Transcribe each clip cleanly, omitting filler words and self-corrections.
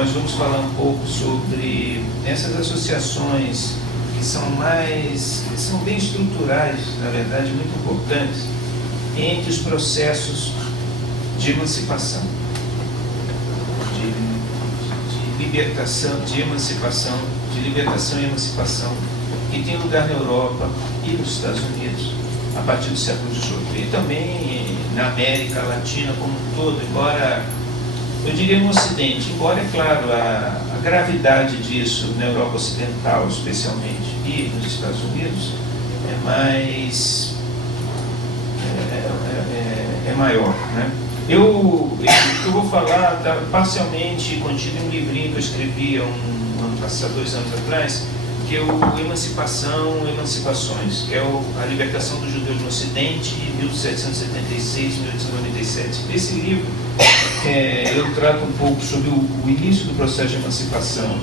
nós vamos falar um pouco sobre essas associações que são bem estruturais, na verdade, muito importantes, entre os processos de emancipação, de libertação, de emancipação, de libertação e emancipação, que tem lugar na Europa e nos Estados Unidos a partir do século XVIII, e também na América Latina como um todo, embora, eu diria no Ocidente, embora, é claro, a gravidade disso na Europa Ocidental, especialmente, e nos Estados Unidos, é maior, né? Eu vou falar parcialmente contido em um livrinho que eu escrevi há dois anos atrás, que é o Emancipações, que é a libertação dos judeus no Ocidente, 1776-1897. Nesse livro, eu trato um pouco sobre o início do processo de emancipação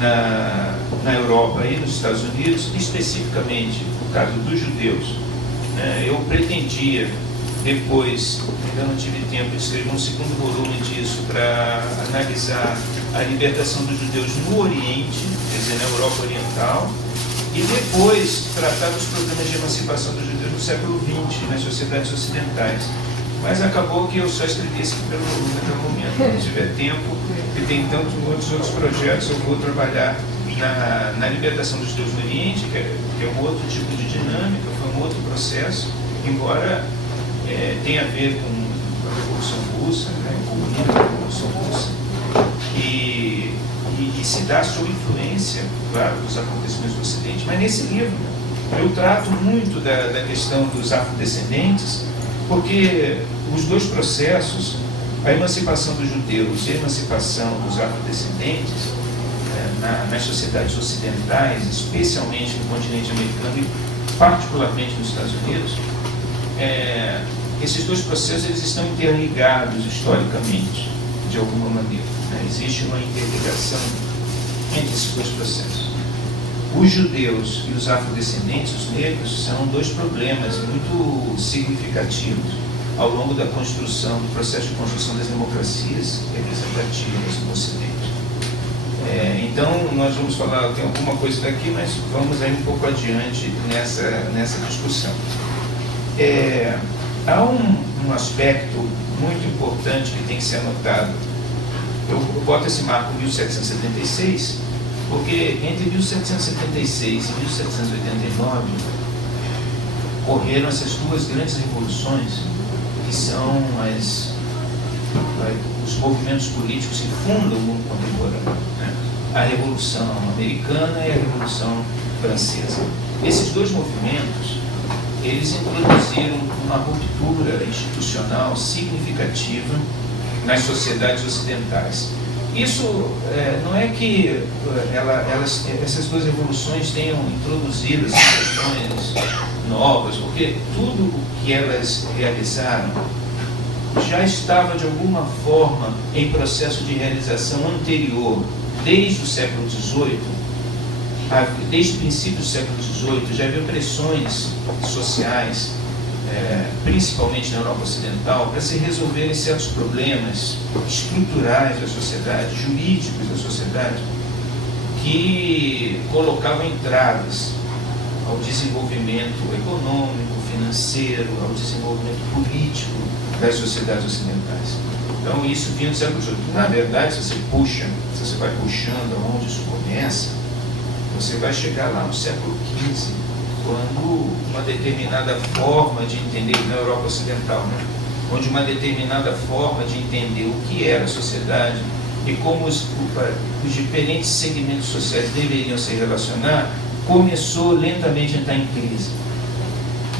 na Europa e nos Estados Unidos, especificamente no caso dos judeus. Eu pretendia, depois, ainda não tive tempo de escrever um segundo volume disso para analisar a libertação dos judeus no Oriente, quer dizer, na Europa Oriental, e depois tratar dos problemas de emancipação dos judeus no século XX, nas sociedades ocidentais. Mas acabou que eu só escrevi esse primeiro volume até o momento. Se tiver tempo, e tem tantos outros projetos, eu vou trabalhar na libertação dos judeus no Oriente, que é um outro tipo de dinâmica, foi um outro processo, embora tenha a ver com a Revolução Russa, o comunismo da Revolução Russa, e se dá sob influência, claro, dos acontecimentos do Ocidente. Mas nesse livro eu trato muito da questão dos afrodescendentes, porque os dois processos, a emancipação dos judeus e a emancipação dos afrodescendentes, nas sociedades ocidentais, especialmente no continente americano e particularmente nos Estados Unidos, esses dois processos eles estão interligados historicamente, de alguma maneira. Existe uma interligação entre esses dois processos. Os judeus e os afrodescendentes, os negros, são dois problemas muito significativos ao longo da construção, do processo de construção das democracias representativas no Ocidente. Então, nós vamos falar, tem alguma coisa daqui, mas vamos aí um pouco adiante nessa discussão. Há um aspecto muito importante que tem que ser anotado. Eu boto esse marco 1776, porque entre 1776 e 1789 ocorreram essas duas grandes revoluções, que são os movimentos políticos que fundam o mundo contemporâneo, a Revolução Americana e a Revolução Francesa. Esses dois movimentos, eles introduziram uma ruptura institucional significativa nas sociedades ocidentais. Isso não é que essas duas revoluções tenham introduzido questões novas, porque tudo o que elas realizaram já estava de alguma forma em processo de realização anterior, desde o século XVIII, desde o princípio do século XVIII, já havia pressões sociais, principalmente na Europa Ocidental, para se resolverem certos problemas estruturais da sociedade, jurídicos da sociedade, que colocavam entraves ao desenvolvimento econômico, financeiro, ao desenvolvimento político das sociedades ocidentais. Então, isso vinha do século XVIII. Na verdade, se você vai puxando aonde isso começa, você vai chegar lá no século XV, quando uma determinada forma de entender, na Europa Ocidental, onde uma determinada forma de entender o que era a sociedade e como os diferentes segmentos sociais deveriam se relacionar, começou lentamente a entrar em crise.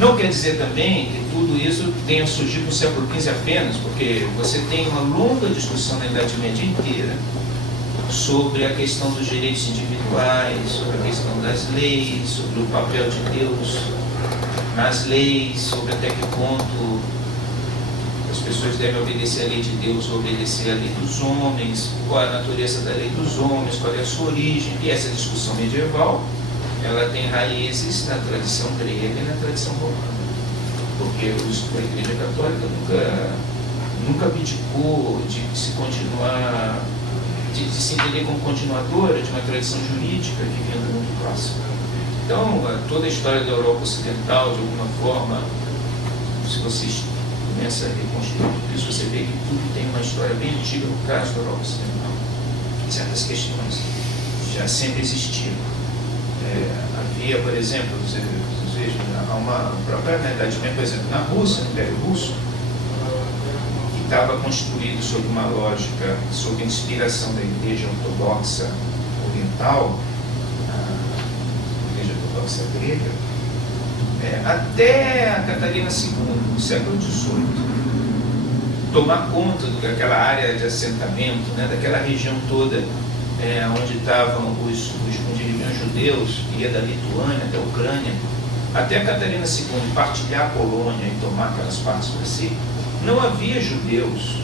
Não quer dizer também que tudo isso tenha surgido no século XV apenas, porque você tem uma longa discussão na Idade Média inteira sobre a questão dos direitos individuais, sobre a questão das leis, sobre o papel de Deus nas leis, sobre até que ponto as pessoas devem obedecer à lei de Deus ou obedecer à lei dos homens, qual a natureza da lei dos homens, qual é a sua origem. E essa discussão medieval, ela tem raízes na tradição grega e na tradição romana, porque a Igreja Católica nunca abdicou de se continuar de se entender como continuadora de uma tradição jurídica que vinha do mundo clássico. Então, toda a história da Europa Ocidental, de alguma forma, se você começa a reconstruir isso, você vê que tudo tem uma história bem antiga no caso da Europa Ocidental. Certas questões já sempre existiram. Havia, por exemplo, vocês vejam, há uma própria realidade, por exemplo, na Rússia, no Império Russo, que estava construído sob uma lógica, sob a inspiração da Igreja Ortodoxa Oriental, a Igreja Ortodoxa Grega, até a Catarina II, no século XVIII, tomar conta daquela área de assentamento, né, daquela região toda onde estavam onde viviam os judeus, que ia da Lituânia até a Ucrânia, até a Catarina II partilhar a Polônia e tomar aquelas partes para si, não havia judeus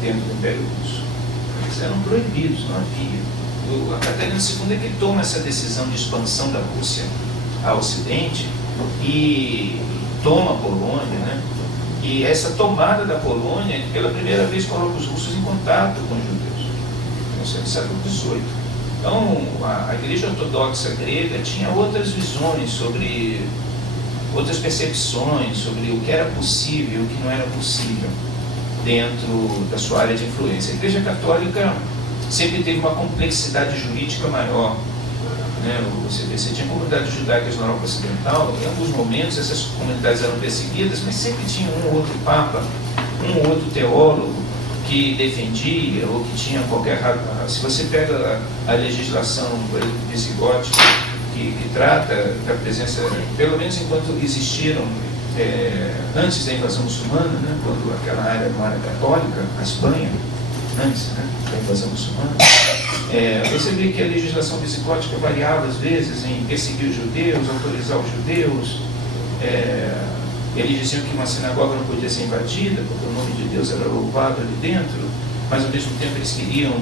dentro do Império Russo. Eles eram proibidos, não havia. A Catarina II é que toma essa decisão de expansão da Rússia ao Ocidente e toma a Polônia, né? E essa tomada da Polônia, pela primeira vez, coloca os russos em contato com os judeus, no século XVIII. Então, a Igreja Ortodoxa Grega tinha outras visões sobre, outras percepções sobre o que era possível e o que não era possível dentro da sua área de influência. A Igreja Católica sempre teve uma complexidade jurídica maior. Você tinha comunidades judaicas na Europa Ocidental, em alguns momentos essas comunidades eram perseguidas, mas sempre tinha um ou outro papa, um ou outro teólogo que defendia, ou que tinha qualquer... Se você pega a legislação, por exemplo, visigótica, que trata da presença, pelo menos enquanto existiram, antes da invasão muçulmana, né, quando aquela área não era católica, a Espanha, antes da invasão muçulmana, você vê que a legislação visigótica variava às vezes em perseguir os judeus, autorizar os judeus. Eles diziam que uma sinagoga não podia ser invadida porque o nome de Deus era louvado ali dentro, mas ao mesmo tempo eles queriam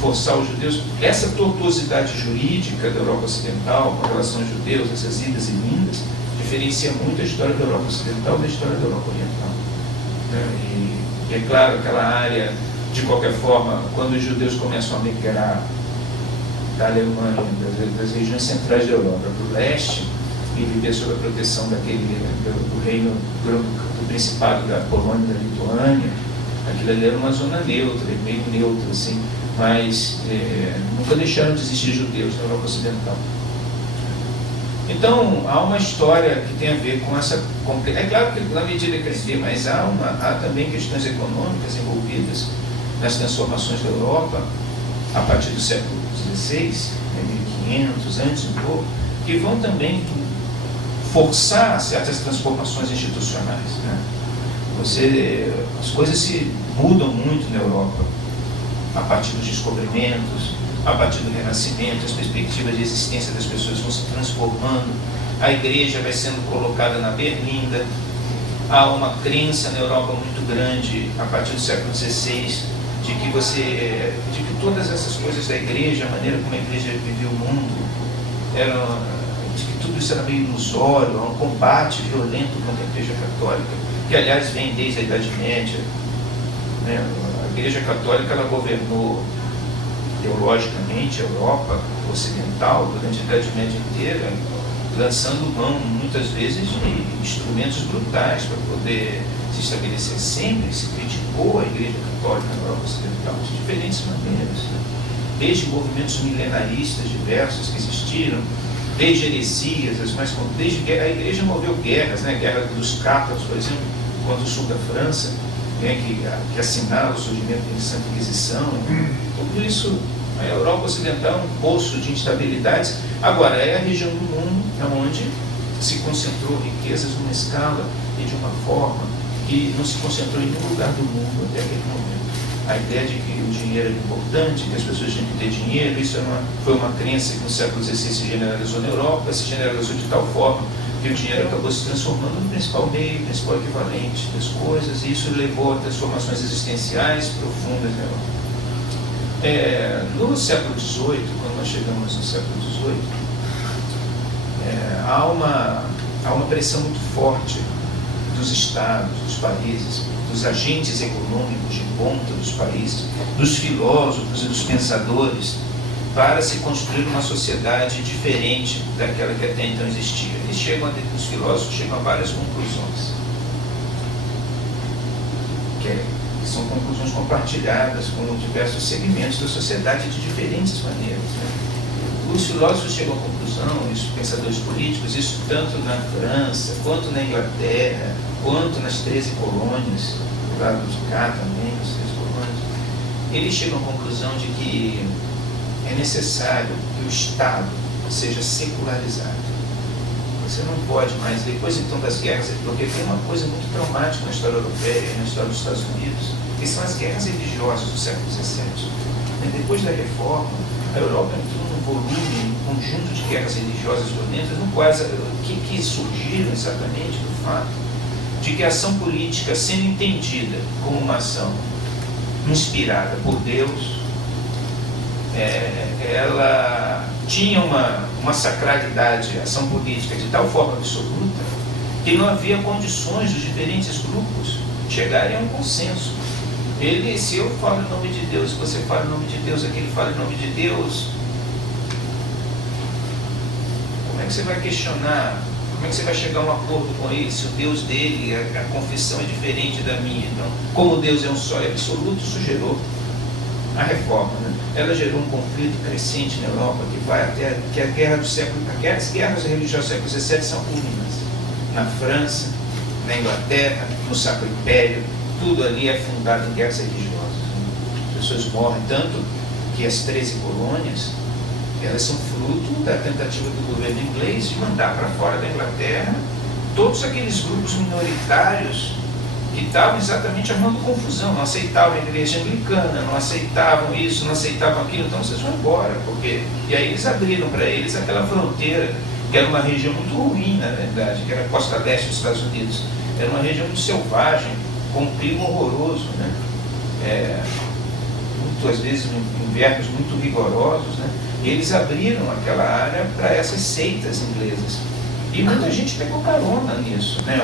forçar os judeus. Essa tortuosidade jurídica da Europa Ocidental com relação aos judeus, essas idas e vindas, diferencia muito a história da Europa Ocidental da história da Europa Oriental. E é claro, aquela área, de qualquer forma, quando os judeus começam a migrar da Alemanha, das regiões centrais da Europa para o leste, e viver sob a proteção do reino, do Principado da Polônia e da Lituânia, aquilo ali era uma zona neutra, meio neutra, assim, mas nunca deixaram de existir judeus na Europa Ocidental. Então, há uma história que tem a ver com essa... É claro que na medida que eles vê, mas há também questões econômicas envolvidas nas transformações da Europa, a partir do século XVI, 1500, antes um pouco, que vão também forçar certas transformações institucionais. As coisas se mudam muito na Europa, a partir dos descobrimentos, a partir do Renascimento, as perspectivas de existência das pessoas vão se transformando, a igreja vai sendo colocada na berlinda, há uma crença na Europa muito grande, a partir do século XVI, de que todas essas coisas da igreja, a maneira como a igreja vivia o mundo, de que tudo isso era meio ilusório, um combate violento contra a Igreja Católica, que aliás vem desde a Idade Média. A Igreja Católica ela governou teologicamente a Europa Ocidental durante a Idade Média inteira, lançando mão muitas vezes de instrumentos brutais para poder se estabelecer. Sempre se criticou a Igreja Católica na Europa Ocidental de diferentes maneiras, desde movimentos milenaristas diversos que existiram, desde heresias, desde a Igreja moveu guerras, guerra dos cátaros, por exemplo, contra o sul da França, que assinala o surgimento da Santa Inquisição. Tudo isso, a Europa Ocidental é um poço de instabilidades. Agora, é a região do mundo onde se concentrou riquezas numa escala e de uma forma que não se concentrou em nenhum lugar do mundo até aquele momento. A ideia de que o dinheiro era importante, que as pessoas tinham que ter dinheiro, isso foi uma crença que no século XVI se generalizou na Europa, se generalizou de tal forma que o dinheiro acabou se transformando no principal meio, principal equivalente das coisas, e isso levou a transformações existenciais profundas na Europa. No século XVIII, quando nós chegamos no século XVIII, há uma pressão muito forte dos estados, dos países, dos agentes econômicos de ponta dos países, dos filósofos e dos pensadores, para se construir uma sociedade diferente daquela que até então existia. Os filósofos chegam a várias conclusões, que são conclusões compartilhadas com diversos segmentos da sociedade de diferentes maneiras, né? Os filósofos chegam à conclusão, os pensadores políticos, isso tanto na França, quanto na Inglaterra, quanto nas 13 colônias, do lado de cá também, nas 13 colônias, eles chegam à conclusão de que é necessário que o Estado seja secularizado. Você não pode mais, depois então das guerras, porque tem uma coisa muito traumática na história europeia e na história dos Estados Unidos, que são as guerras religiosas do século XVII. Depois da Reforma, a Europa entrou num volume, um conjunto de guerras religiosas violentas, no quais, que surgiram exatamente do fato de que a ação política, sendo entendida como uma ação inspirada por Deus, ela tinha uma sacralidade, ação política de tal forma absoluta, que não havia condições dos diferentes grupos chegarem a um consenso. Se eu falo em nome de Deus, você fala em nome de Deus, aquele fala em nome de Deus, como é que você vai questionar? Como é que você vai chegar a um acordo com ele se o Deus dele, a confissão é diferente da minha? Então, como Deus é um só e absoluto, isso gerou a Reforma, né? Ela gerou um conflito crescente na Europa que vai até que a guerra do século, as guerras religiosas do século XVII são únicas. Na França, na Inglaterra, no Sacro Império, tudo ali é fundado em guerras religiosas, né? As pessoas morrem tanto que as 13 colônias, elas são fruto da tentativa do governo inglês de mandar para fora da Inglaterra todos aqueles grupos minoritários que estavam exatamente arrumando confusão, não aceitavam a igreja anglicana, não aceitavam isso, não aceitavam aquilo, então vocês vão embora, porque... E aí eles abriram para eles aquela fronteira, que era uma região muito ruim, na verdade, que era a costa leste dos Estados Unidos, era uma região muito selvagem, com um clima horroroso, né? Às vezes invernos muito rigorosos, né? E eles abriram aquela área para essas seitas inglesas. E muita gente pegou carona nisso, né?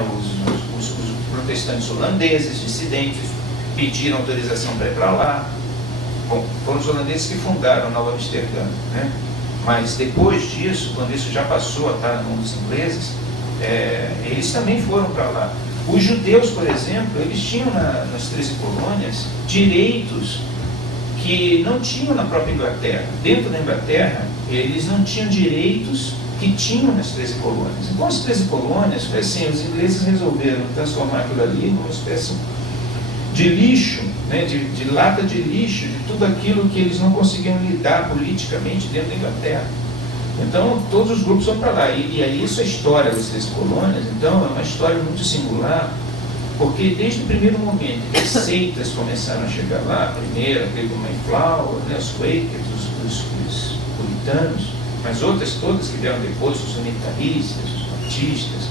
Os protestantes holandeses, dissidentes, pediram autorização para ir para lá. Bom, foram os holandeses que fundaram Nova Amsterdã, né? Mas depois disso, quando isso já passou a estar na mão dos ingleses, eles também foram para lá. Os judeus, por exemplo, eles tinham nas 13 colônias direitos que não tinham na própria Inglaterra. Dentro da Inglaterra, eles não tinham direitos que tinham nas 13 colônias. Então, as 13 colônias, foi assim, os ingleses resolveram transformar aquilo ali numa espécie de lixo, né, de lata de lixo, de tudo aquilo que eles não conseguiam lidar politicamente dentro da Inglaterra. Então, todos os grupos vão para lá. E aí, isso é a história das 13 colônias. Então, é uma história muito singular, porque desde o primeiro momento que as seitas começaram a chegar lá, primeiro aquele do Mayflower, né, os Quakers, os puritanos, mas outras todas que vieram depois, os unitaristas, os batistas,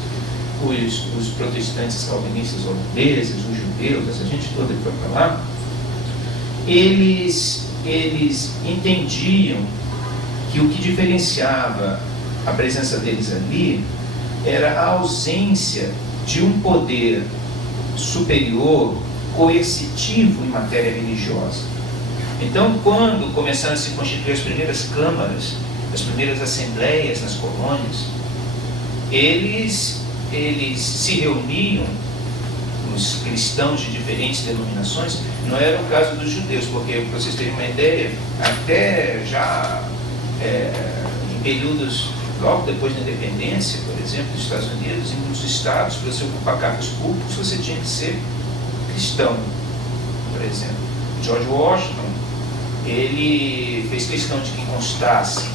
os protestantes calvinistas holandeses, os judeus, essa gente toda que foi para lá, eles entendiam que o que diferenciava a presença deles ali era a ausência de um poder superior, coercitivo em matéria religiosa. Então, quando começaram a se constituir as primeiras câmaras, as primeiras assembleias nas colônias, eles se reuniam, os cristãos de diferentes denominações. Não era o caso dos judeus, porque, para vocês terem uma ideia, até já em períodos logo depois da independência, por exemplo, dos Estados Unidos, em muitos estados, para você ocupar cargos públicos, você tinha que ser cristão. Por exemplo, George Washington, ele fez questão de que constasse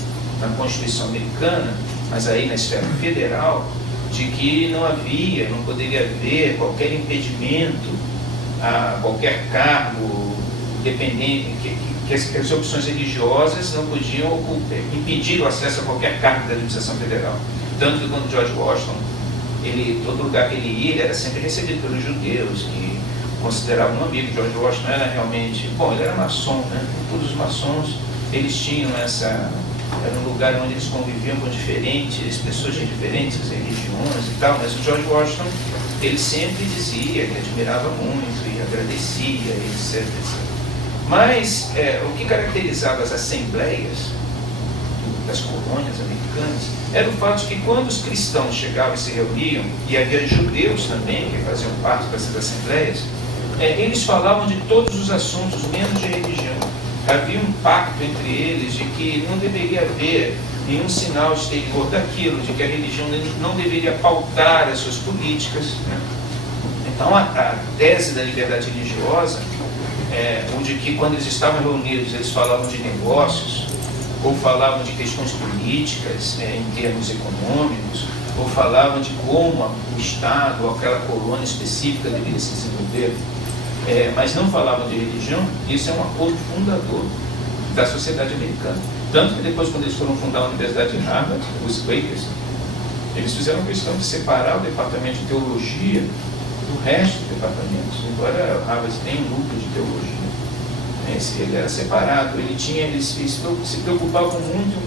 na Constituição americana, mas aí na esfera federal, de que não poderia haver qualquer impedimento a qualquer cargo dependente, que as opções religiosas não podiam impedir o acesso a qualquer cargo da administração federal. Tanto que quando George Washington, todo lugar que ele ia, ele era sempre recebido pelos judeus, que consideravam um amigo. George Washington era realmente, ele era maçom, né? Todos os maçons, eles tinham era um lugar onde eles conviviam com diferentes pessoas de diferentes religiões e tal, mas o George Washington, ele sempre dizia que admirava muito e agradecia, etc, etc. Mas o que caracterizava as assembleias das colônias americanas era o fato de que quando os cristãos chegavam e se reuniam, e havia judeus também que faziam parte dessas assembleias, eles falavam de todos os assuntos, menos de religião. Havia um pacto entre eles de que não deveria haver nenhum sinal exterior daquilo, de que a religião não deveria pautar as suas políticas, né? Então a tese da liberdade religiosa, onde que quando eles estavam reunidos eles falavam de negócios, ou falavam de questões políticas em termos econômicos, ou falavam de como o Estado ou aquela colônia específica deveria se desenvolver, mas não falavam de religião. Isso é um acordo fundador da sociedade americana. Tanto que depois, quando eles foram fundar a Universidade de Harvard, os Quakers, eles fizeram questão de separar o departamento de teologia do resto dos departamentos. Embora Harvard tenha um núcleo de teologia, ele era separado. Eles se preocupavam muito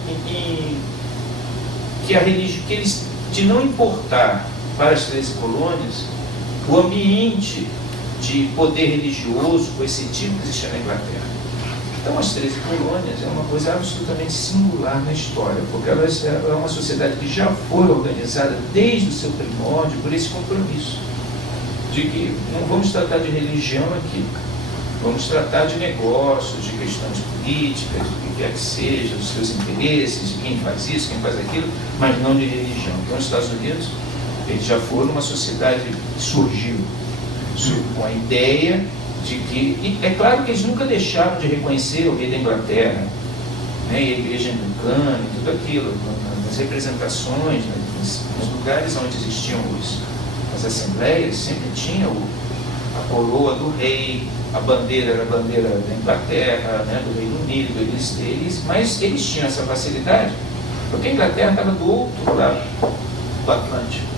de não importar para as 13 colônias o ambiente de poder religioso, coercitivo que existia na Inglaterra. Então, as 13 colônias é uma coisa absolutamente singular na história, porque elas é uma sociedade que já foi organizada desde o seu primórdio por esse compromisso de que não vamos tratar de religião aqui, vamos tratar de negócios, de questões políticas, do que quer que seja, dos seus interesses, de quem faz isso, quem faz aquilo, mas não de religião. Então, os Estados Unidos, eles já foram uma sociedade que surgiu com a ideia de que... E é claro que eles nunca deixaram de reconhecer o rei da Inglaterra, né, e a igreja anglicana e tudo aquilo, nas representações, nos lugares onde existiam as assembleias, sempre tinha a coroa do rei, a bandeira era a bandeira da Inglaterra, né, do Reino Unido, mas eles tinham essa facilidade, porque a Inglaterra estava do outro lado do Atlântico.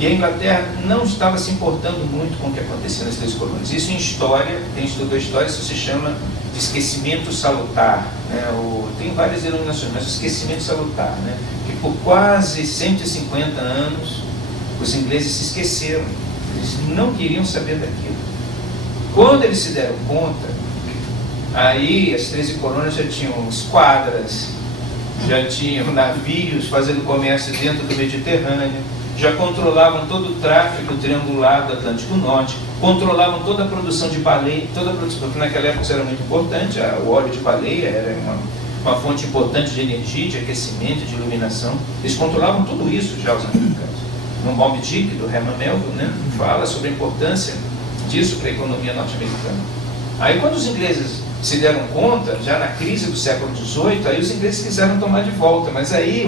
E a Inglaterra não estava se importando muito com o que acontecia nas 13 colônias. Isso em história, quem estudou história, isso se chama de esquecimento salutar, né? Tem várias denominações, mas o esquecimento salutar, né? Que por quase 150 anos os ingleses se esqueceram, eles não queriam saber daquilo. Quando eles se deram conta, aí as 13 colônias já tinham esquadras, já tinham navios fazendo comércio dentro do Mediterrâneo, já controlavam todo o tráfego triangular do Atlântico Norte, controlavam toda a produção de baleia, porque naquela época isso era muito importante, o óleo de baleia era uma fonte importante de energia, de aquecimento, de iluminação. Eles controlavam tudo isso já, os americanos. No Moby Dick, do Herman Melville, né, fala sobre a importância disso para a economia norte-americana. Aí quando os ingleses se deram conta, já na crise do século XVIII, aí os ingleses quiseram tomar de volta, mas aí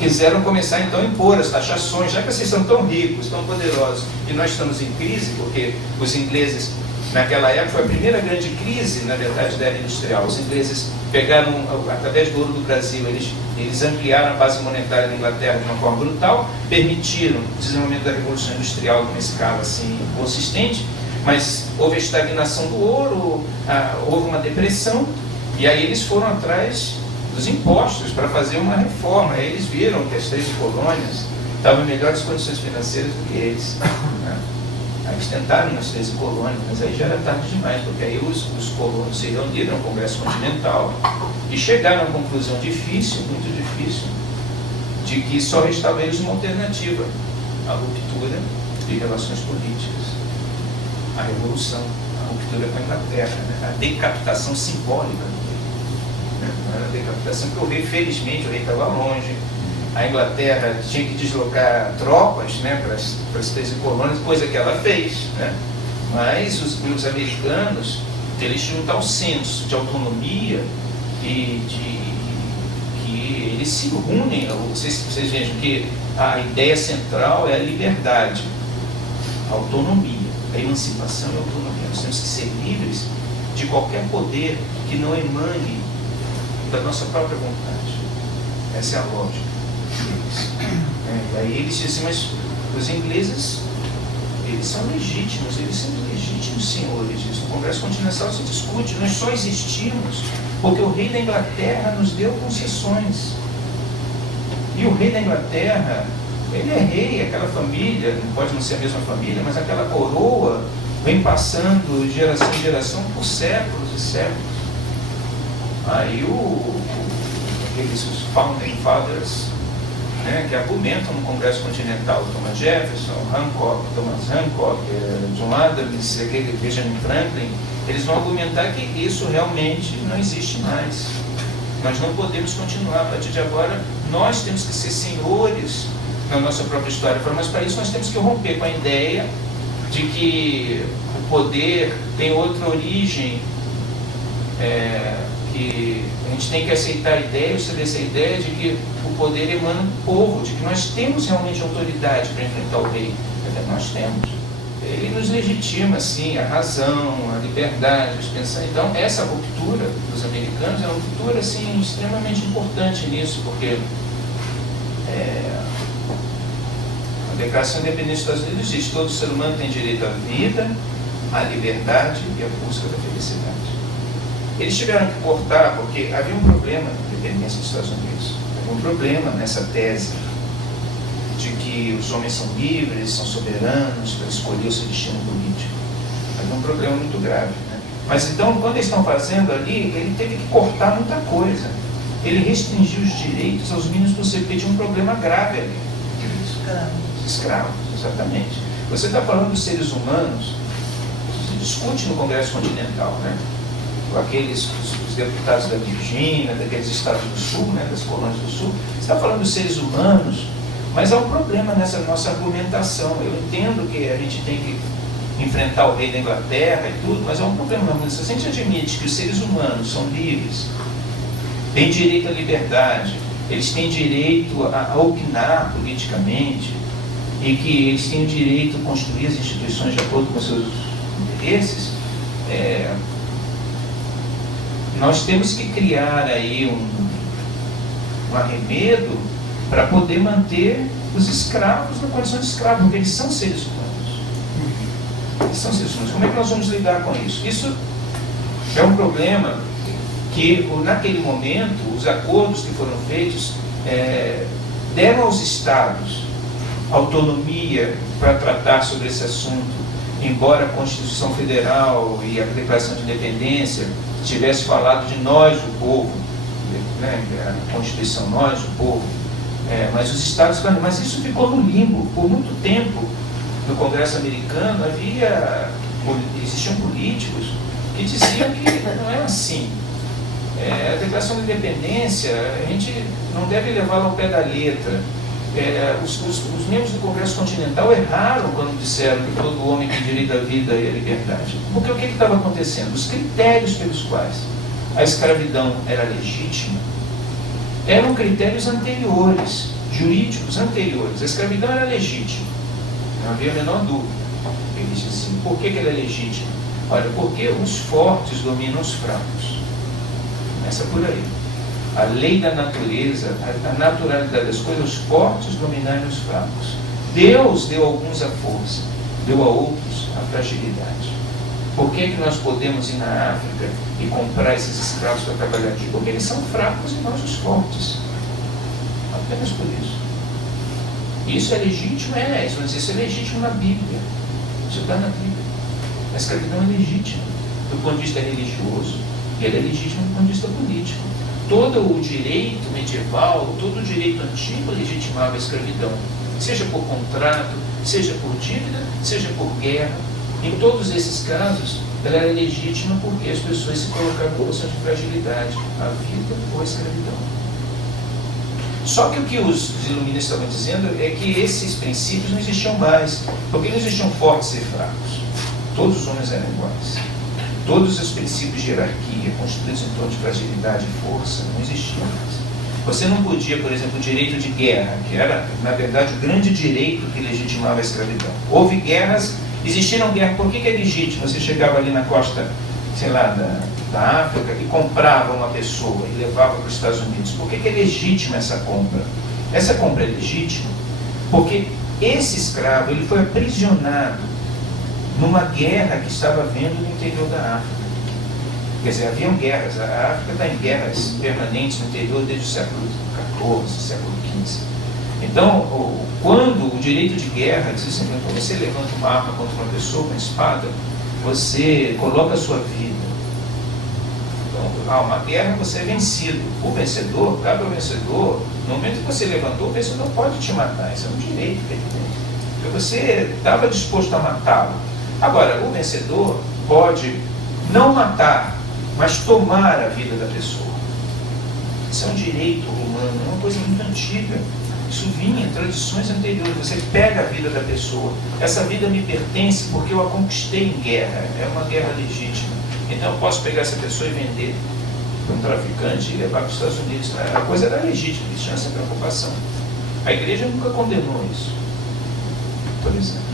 quiseram começar então a impor as taxações, já que vocês são tão ricos, tão poderosos, e nós estamos em crise, porque os ingleses, naquela época, foi a primeira grande crise, na verdade, da era industrial. Os ingleses pegaram, através do ouro do Brasil, eles ampliaram a base monetária da Inglaterra de uma forma brutal, permitiram o desenvolvimento da Revolução Industrial numa escala assim, consistente, mas houve a estagnação do ouro, houve uma depressão, e aí eles foram atrás dos impostos para fazer uma reforma. Aí eles viram que as 13 colônias estavam em melhores condições financeiras do que eles, né? Aí eles tentaram nas 13 colônias, mas aí já era tarde demais, porque aí os colonos se reuniram no Congresso Continental e chegaram à conclusão difícil, muito difícil, de que só restava a eles uma alternativa: a ruptura de relações políticas, a revolução, a ruptura com a Inglaterra, né? A decapitação simbólica do rei, né? Não era a decapitação, porque o rei, felizmente, o rei estava longe, a Inglaterra tinha que deslocar tropas, né, para as 13 colônias, coisa que ela fez, né? Mas os americanos, eles tinham um tal senso de autonomia e que eles se unem. Vocês vejam que a ideia central é a liberdade, a autonomia, a emancipação e a autonomia. Nós temos que ser livres de qualquer poder que não emane da nossa própria vontade. Essa é a lógica deles. E aí eles dizem, mas os ingleses, eles são legítimos, eles são legítimos senhores. Isso no Congresso Continental se discute, nós só existimos Porque o rei da Inglaterra nos deu concessões. E o rei da Inglaterra, ele é rei, aquela família, não pode não ser a mesma família, mas aquela coroa vem passando de geração em geração por séculos e séculos. Aí aqueles Founding Fathers, né, que argumentam no Congresso Continental, Thomas Jefferson, Thomas Hancock, John Adams, aquele Benjamin Franklin, eles vão argumentar que isso realmente não existe mais. Nós não podemos continuar. A partir de agora, nós temos que ser senhores na nossa própria história. Mas para isso nós temos que romper com a ideia de que o poder tem outra origem, que a gente tem que aceitar a ideia, sobre essa ideia de que o poder emana do povo, de que nós temos realmente autoridade para enfrentar o rei. Nós temos. Ele nos legitima, sim, a razão, a liberdade, a expansão. Então, essa ruptura dos americanos é uma ruptura, assim, extremamente importante nisso, porque a Declaração de Independência dos Estados Unidos diz que todo ser humano tem direito à vida, à liberdade e à busca da felicidade. Eles tiveram que cortar, porque havia um problema na independência dos Estados Unidos. Havia um problema nessa tese de que os homens são livres, são soberanos para escolher o seu destino político. Havia um problema muito grave, né? Mas então, quando eles estão fazendo ali, ele teve que cortar muita coisa. Ele restringiu os direitos aos mínimos possíveis, porque tinha um problema grave ali. Escravos, exatamente. Você está falando dos seres humanos, se discute no Congresso Continental, né? Com aqueles, os deputados da Virgínia, daqueles estados do Sul, né? Das colônias do Sul. Você está falando dos seres humanos, mas há um problema nessa nossa argumentação. Eu entendo que a gente tem que enfrentar o rei da Inglaterra e tudo, mas há um problema. Se a gente admite que os seres humanos são livres, têm direito à liberdade, eles têm direito a opinar politicamente, e que eles têm o direito de construir as instituições de acordo com os seus interesses, nós temos que criar aí um arremedo para poder manter os escravos na condição de escravo, porque eles são seres humanos. Eles são seres humanos. Como é que nós vamos lidar com isso? Isso é um problema que, naquele momento, os acordos que foram feitos deram aos estados autonomia para tratar sobre esse assunto, embora a Constituição Federal e a Declaração de Independência tivesse falado de nós, o povo, né? A Constituição nós, o povo, mas os estados, mas isso ficou no limbo por muito tempo. No Congresso americano existiam políticos que diziam que não é assim. A Declaração de Independência, a gente não deve levá-la ao pé da letra. Os membros do Congresso Continental erraram quando disseram que todo homem tem direito à vida e à liberdade. Porque o que estava acontecendo? Os critérios pelos quais a escravidão era legítima eram critérios anteriores, jurídicos anteriores. A escravidão era legítima, não havia a menor dúvida. Ele disse assim: por que ela é legítima? Olha, porque os fortes dominam os fracos. Começa por aí. A lei da natureza, a naturalidade das coisas, os fortes dominarem os fracos. Deus deu a alguns a força, deu a outros a fragilidade. Por que nós podemos ir na África e comprar esses escravos para trabalhar aqui? Porque eles são fracos e nós os fortes. Apenas por isso. Isso é legítimo? Isso é legítimo na Bíblia. Isso está na Bíblia. A escravidão é legítima do ponto de vista religioso e ela é legítima do ponto de vista político. Todo o direito medieval, todo o direito antigo legitimava a escravidão, seja por contrato, seja por dívida, seja por guerra. Em todos esses casos, ela era legítima porque as pessoas se colocaram em posição de fragilidade, a vida ou a escravidão. Só que o que os iluministas estavam dizendo é que esses princípios não existiam mais, porque não existiam fortes e fracos. Todos os homens eram iguais. Todos os princípios de hierarquia, construídos em torno de fragilidade e força, não existiam mais. Você não podia, por exemplo, o direito de guerra, que era, na verdade, o grande direito que legitimava a escravidão. Houve guerras, existiram guerras. Por que é legítimo? Você chegava ali na costa, sei lá, da África e comprava uma pessoa e levava para os Estados Unidos. Por que é legítima essa compra? Essa compra é legítima porque esse escravo ele foi aprisionado numa guerra que estava havendo no interior da África. Quer dizer, haviam guerras. A África está em guerras permanentes no interior desde o século XIV, século XV. Então, quando o direito de guerra diz assim, quando você levanta uma arma contra uma pessoa com uma espada, você coloca a sua vida. Então, há uma guerra, você é vencido. O vencedor, cabe ao vencedor, no momento que você levantou, o vencedor pode te matar. Isso é um direito que ele tem. Porque você estava disposto a matá-lo. Agora, o vencedor pode não matar, mas tomar a vida da pessoa. Isso é um direito humano, é uma coisa muito antiga. Isso vinha em tradições anteriores. Você pega a vida da pessoa. Essa vida me pertence porque eu a conquistei em guerra. É uma guerra legítima. Então eu posso pegar essa pessoa e vender para um traficante e levar para os Estados Unidos. A coisa era legítima, eles tinham essa preocupação. A igreja nunca condenou isso, por exemplo.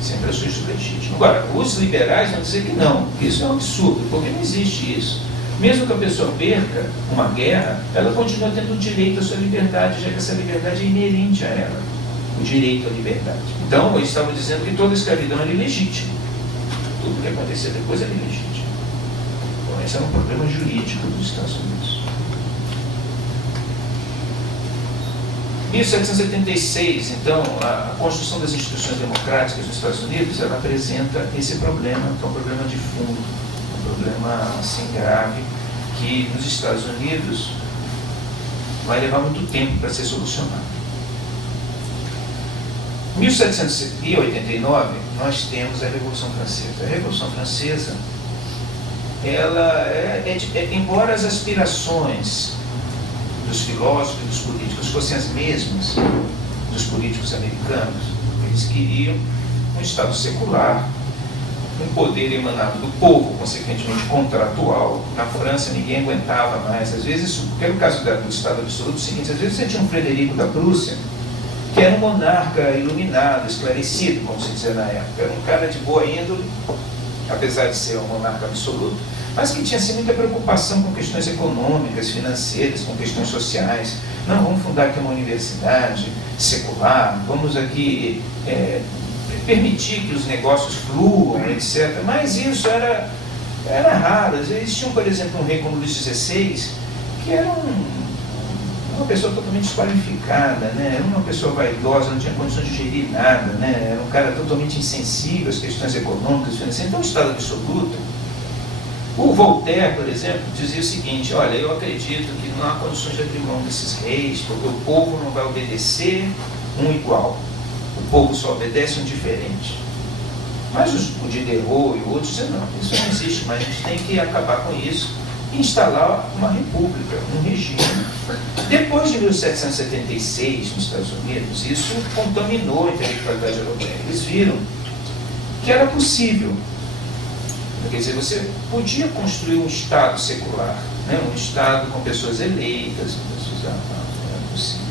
Sempre achou isso legítimo. Agora, os liberais vão dizer que não, que isso é um absurdo, porque não existe isso. Mesmo que a pessoa perca uma guerra, ela continua tendo o direito à sua liberdade, já que essa liberdade é inerente a ela, o direito à liberdade. Então, eles estavam dizendo que toda escravidão era ilegítima. Tudo que acontecia depois era ilegítimo. Bom, esse é um problema jurídico dos Estados Unidos. 1776, então, a construção das instituições democráticas nos Estados Unidos, ela apresenta esse problema, que é um problema de fundo, um problema assim grave, que nos Estados Unidos vai levar muito tempo para ser solucionado. Em 1789, nós temos a Revolução Francesa. A Revolução Francesa, ela embora as aspirações dos filósofos e dos políticos fossem as mesmas dos políticos americanos, eles queriam um Estado secular, um poder emanado do povo, consequentemente contratual. Na França ninguém aguentava mais. Às vezes, porque era o caso do Estado absoluto, o seguinte, às vezes você tinha um Frederico da Prússia, que era um monarca iluminado, esclarecido, como se dizia na época. Era um cara de boa índole, apesar de ser um monarca absoluto, mas que tinha assim, muita preocupação com questões econômicas, financeiras, com questões sociais. Não, vamos fundar aqui uma universidade secular, vamos aqui permitir que os negócios fluam, etc. Mas isso era raro. Existia, por exemplo, um rei como Luís XVI, que era uma pessoa totalmente desqualificada, né? Era uma pessoa vaidosa, não tinha condições de gerir nada, né? Era um cara totalmente insensível às questões econômicas, financeiras. Então, o Estado absoluto. O Voltaire, por exemplo, dizia o seguinte: olha, eu acredito que não há condições de abrir mão desses reis, porque o povo não vai obedecer um igual. O povo só obedece um diferente. Mas o Diderot e outros diziam, não, isso não existe, mas a gente tem que acabar com isso e instalar uma república, um regime. Depois de 1776, nos Estados Unidos, isso contaminou a intelectualidade europeia. Eles viram que era possível. Quer dizer, você podia construir um Estado secular, né? Um Estado com pessoas eleitas, com pessoas... era possível.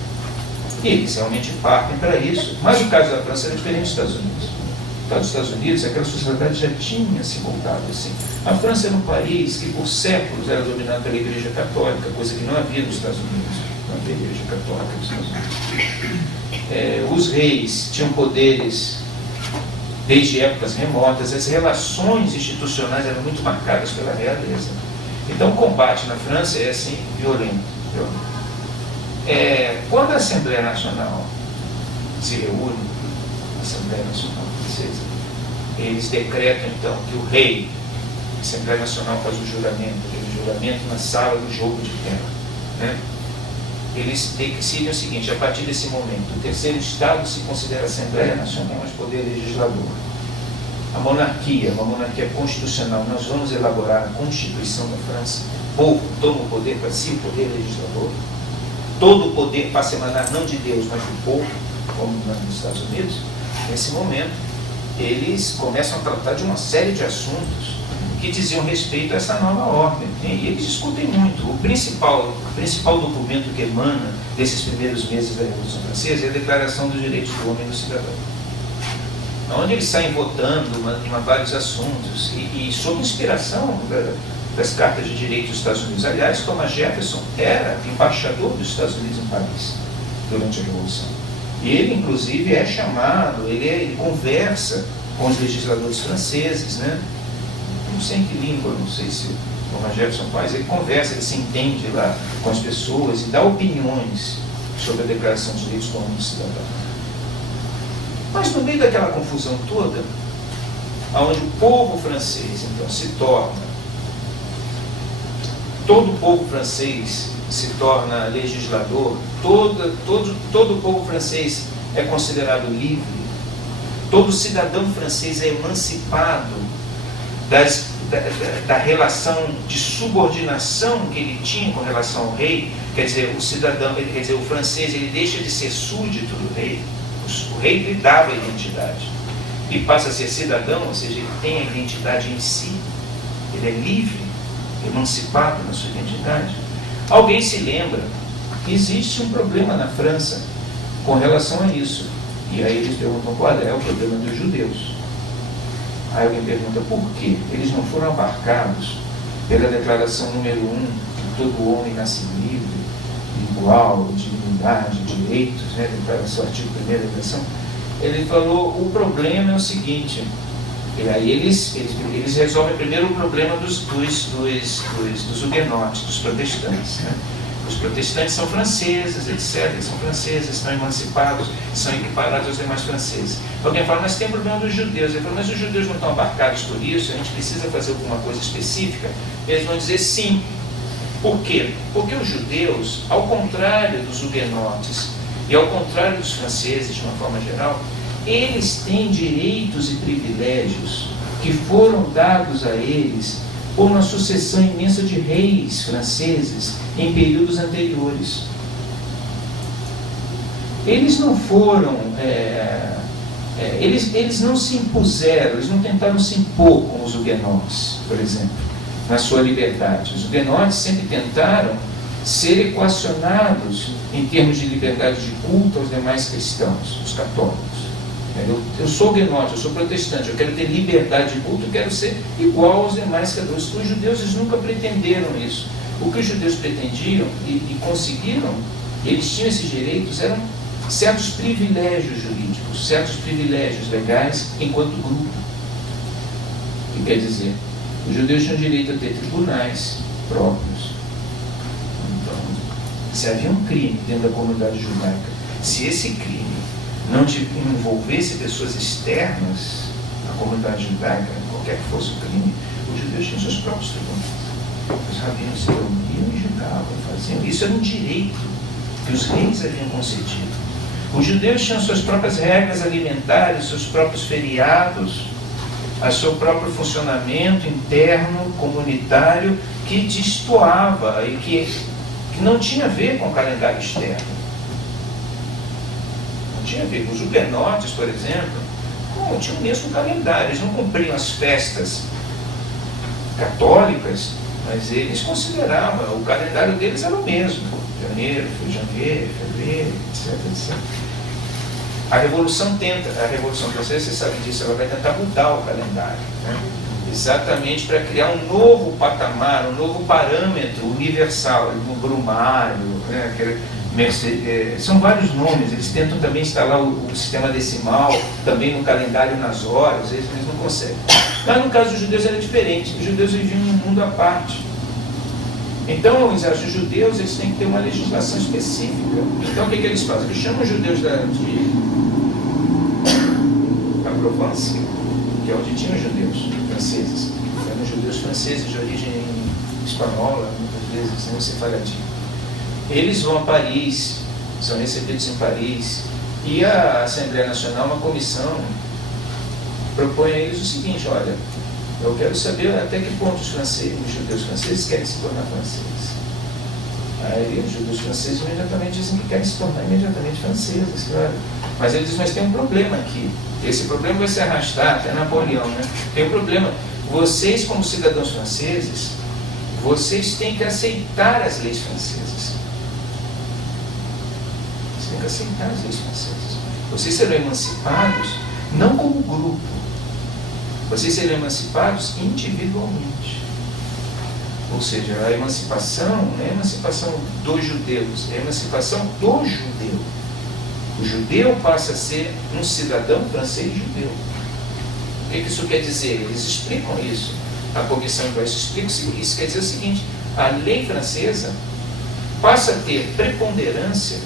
E eles realmente partem para isso. Mas o caso da França era diferente dos Estados Unidos. No caso dos Estados Unidos, aquela sociedade já tinha se montado assim. A França era um país que por séculos era dominado pela Igreja Católica, coisa que não havia nos Estados Unidos. Não havia Igreja Católica nos Estados Unidos. Os reis tinham poderes desde épocas remotas, as relações institucionais eram muito marcadas pela realeza. Então o combate na França é assim, violento. Quando a Assembleia Nacional se reúne, a Assembleia Nacional Francesa, eles decretam então que o rei, a Assembleia Nacional faz o juramento, aquele juramento na sala do jogo de terra, né? Eles decidem o seguinte: a partir desse momento, o terceiro Estado se considera a Assembleia Nacional, mas poder legislador. A monarquia, uma monarquia constitucional, nós vamos elaborar a Constituição da França. O povo toma o poder para si, o poder legislador. Todo o poder passa a emanar não de Deus, mas do povo, como nos Estados Unidos. Nesse momento, eles começam a tratar de uma série de assuntos que diziam respeito a essa nova ordem. E eles discutem muito. O principal documento que emana desses primeiros meses da Revolução Francesa é a Declaração dos Direitos do Homem e do Cidadão, onde eles saem votando em vários assuntos e sob inspiração das cartas de direitos dos Estados Unidos. Aliás, Thomas Jefferson era embaixador dos Estados Unidos em Paris durante a Revolução. E ele, inclusive, é chamado, ele conversa com os legisladores franceses, né? Não sei em que língua, não sei se Thomas Jefferson faz, ele conversa, ele se entende lá com as pessoas e dá opiniões sobre a Declaração dos Direitos Humanos do Cidadão. Mas no meio daquela confusão toda, onde o povo francês então se torna, todo o povo francês se torna legislador, todo o povo francês é considerado livre, todo cidadão francês é emancipado da relação de subordinação que ele tinha com relação ao rei. Quer dizer, o francês, ele deixa de ser súdito do rei, o rei lhe dava a identidade, e passa a ser cidadão, ou seja, ele tem a identidade em si, ele é livre, emancipado na sua identidade. Alguém se lembra que existe um problema na França com relação a isso, e aí eles perguntam qual é o problema dos judeus. Aí alguém pergunta por quê? Eles não foram abarcados pela declaração número 1, que todo homem nasce livre, igual, dignidade, direitos, né? Declaração, artigo 1º da Declaração. Ele falou, o problema é o seguinte, e aí eles resolvem primeiro o problema dos huguenotes, dos protestantes, né? Os protestantes são franceses, etc. Eles são franceses, estão emancipados, são equiparados aos demais franceses. Alguém fala, mas tem problema dos judeus. Ele fala, mas os judeus não estão abarcados por isso, a gente precisa fazer alguma coisa específica? Eles vão dizer sim. Por quê? Porque os judeus, ao contrário dos huguenotes e ao contrário dos franceses, de uma forma geral, eles têm direitos e privilégios que foram dados a eles por uma sucessão imensa de reis franceses em períodos anteriores. Eles não foram, eles não se impuseram, eles não tentaram se impor como os huguenotes, por exemplo, na sua liberdade. Os huguenotes sempre tentaram ser equacionados em termos de liberdade de culto aos demais cristãos, os católicos. Eu sou huguenote, eu sou protestante, eu quero ter liberdade de culto, eu quero ser igual aos demais católicos. Os judeus, eles nunca pretenderam isso. O que os judeus pretendiam e conseguiram, eles tinham esses direitos, eram certos privilégios jurídicos, certos privilégios legais enquanto grupo. O que quer dizer? Os judeus tinham direito a ter tribunais próprios. Então, se havia um crime dentro da comunidade judaica, se esse crime não envolvesse pessoas externas à comunidade judaica, qualquer que fosse o crime, os judeus tinham seus próprios tribunais. Os rabinos se reuniam e julgavam, faziam. Isso era um direito que os reis haviam concedido. Os judeus tinham suas próprias regras alimentares, seus próprios feriados, a seu próprio funcionamento interno, comunitário, que destoava e que não tinha a ver com o calendário externo. Não tinha a ver. Os huguenotes, por exemplo, não tinham o mesmo calendário, eles não cumpriam as festas católicas, mas eles consideravam, o calendário deles era o mesmo, janeiro, fevereiro, etc. A Revolução Francesa, você sabe disso, ela vai tentar mudar o calendário, né? Exatamente para criar um novo patamar, um novo parâmetro universal, no Brumário, né? São vários nomes, eles tentam também instalar o sistema decimal, também no calendário nas horas, eles não conseguem. Mas no caso dos judeus era diferente, os judeus viviam num mundo à parte. Então, os judeus, eles têm que ter uma legislação específica. Então, o que eles fazem? Eles chamam os judeus da Provence, que é onde tinham os judeus franceses. Eram judeus franceses de origem espanhola, muitas vezes, não sefaradinho. Eles vão a Paris, são recebidos em Paris, e a Assembleia Nacional, uma comissão, propõe a eles o seguinte: olha, eu quero saber até que ponto os judeus franceses querem se tornar franceses. Aí os judeus franceses imediatamente dizem que querem se tornar imediatamente franceses, claro. Mas eles dizem, mas tem um problema aqui. Esse problema vai se arrastar até Napoleão, né? Tem um problema. Vocês, como cidadãos franceses, vocês têm que aceitar as leis francesas. Vocês têm que aceitar as leis francesas. Vocês serão emancipados não como grupo. Vocês serão emancipados individualmente. Ou seja, a emancipação não é a emancipação dos judeus, é a emancipação do judeu. O judeu passa a ser um cidadão francês judeu. O que isso quer dizer? Eles explicam isso. a Comissão Joyce explica isso quer dizer o seguinte: a lei francesa passa a ter preponderância